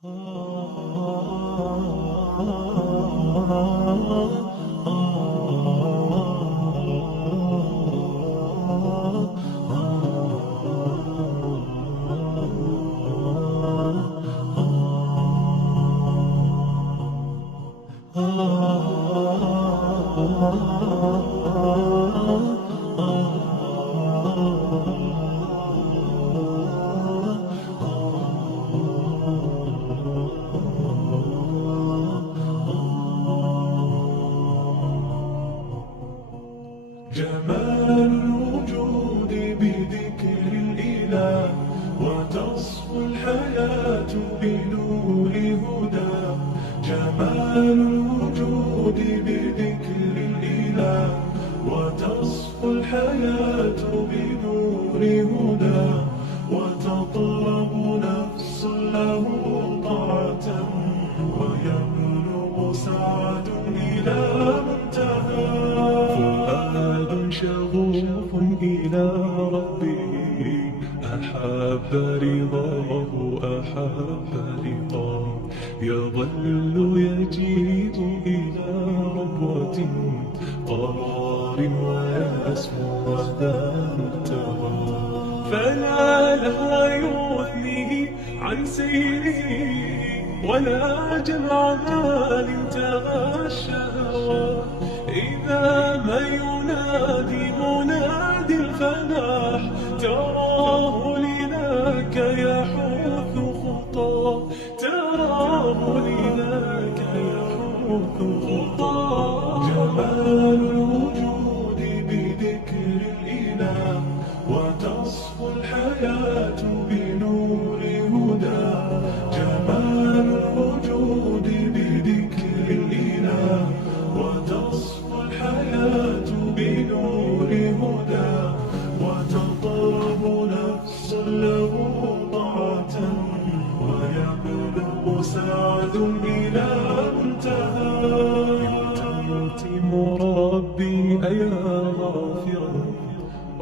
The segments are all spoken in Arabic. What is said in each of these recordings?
جمال الوجود بذكر الإله، وتصفو الحياة بنور هدى. جمال الوجود بذكر الإله، وتصفو الحياة بنور هدى. وتطلب نفس له طاعة، ويبلغ سعد إلى منتهى. شغوف إلى ربه، أحب رضاه أحب لقاه. يظل يجيء إلى ربوة قرار، ويسمو ذا منتهى. فلا لهو يغنيه عن سيره، ولا جمع مال انتهى الشهوى. إذا ما ينادي منادي الفلاح، تراه لذاك يحوث خطاه. تراه لذاك يحوث خطاه. جمال الوجود بذكر الإله، وتصفو الحياة بنور هدى. جمال الوجود بذكر الإله، وتصفو الحياة بنور هدى. وتطلب نفس له طاعة، ويبلغ سعد إلى منتهى. يتم ربي أيا غافرا،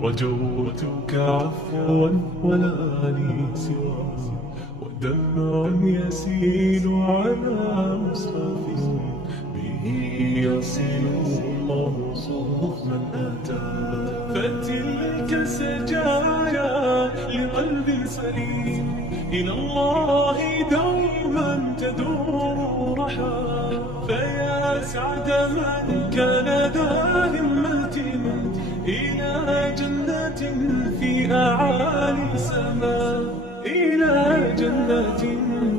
رجوتك عفوا ولا لي سوى. ودمع يسيل على مصحف، به يصل الله صوف من أتى. فتلك سجايا لقلب سليم، إلى الله دوما تدور رحى. فيا سعد من كان ذا همة، إلى جنة في أعالي السماء. إلى جنة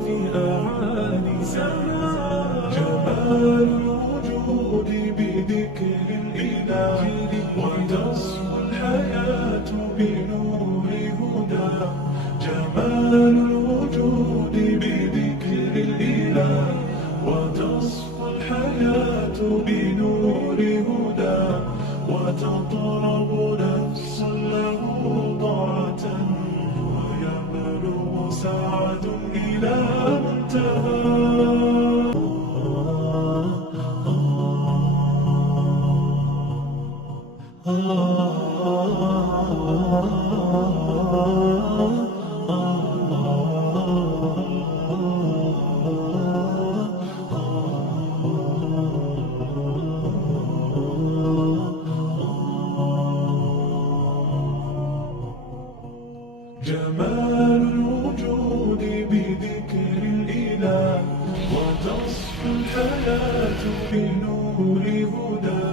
في أعالي السماء. جمال الوجود بذكر الإله، وتصفو الحياة بنور هدى. جمال الوجود بذكر الإله، وتصفو الحياة بنور هدى. وتطلب نفس له طاعة، ويبلغ سعد إلى منتهى. جمال الوجود بذكر الإله، وتصفو الحياة بنور هدى.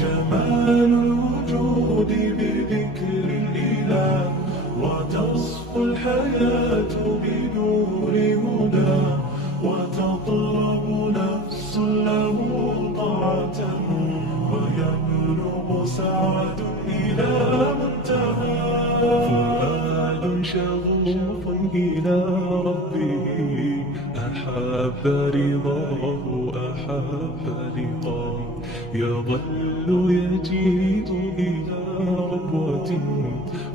جمال الوجود بذكر الإله، وتصفو الحياة بنور هدى. وتطلب نفس له طاعة، ويبلغ سعد إلى منتهى. شغوف إلى ربه، أحب رضاه أحب لقاه. يظل يجيء إلى ربوة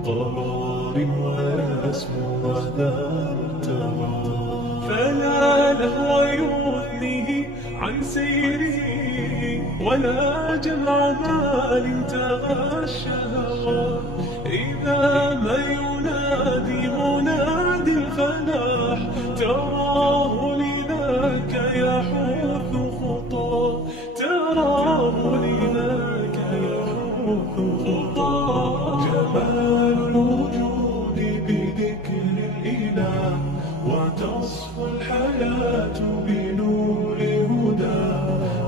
قرار، ويسمو ذا منتهى. فلا لهو يغنيه عن سيره، ولا جمع مال انتهى الشهوى. إذا ما ينادي منادي الفلاح، تراه وتصفو الحياة بنور هدى.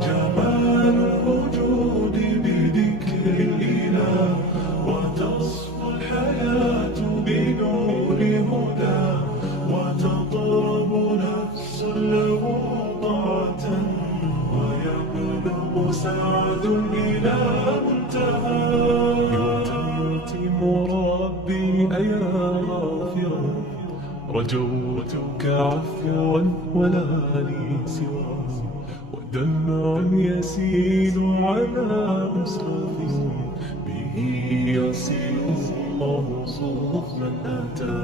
جمال الوجود بذكر الإله، وتصفو الحياة بنور هدى. وتطرب نفس له طاعة، ويبلغ سعد إلى منتهى. يتم ربي أيا غافرا، رجوتك عفوا ولا لي سوى. ودمع يسيل على مسرف، به يصل الله صوف من أتى.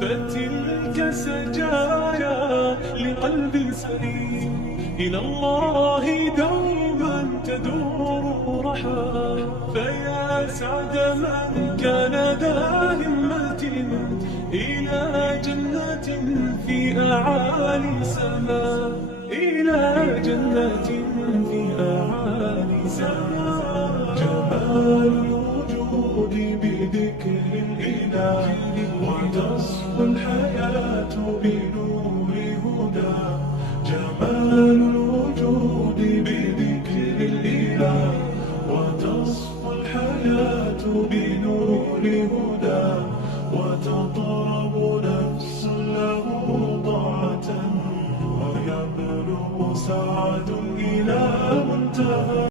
فتلك سجايا لقلب سليم، إلى الله دوما تدور رحى. فيا سعد من كان ذا همة إلى جنة في أعالي سماء، إلى جنة في أعالي سماء. جمال الوجود بذكر الإله، وتصفو الحياة بنور هدى. جمال الوجود بذكر الإله، وتصفو الحياة بنور هدى. وتطرب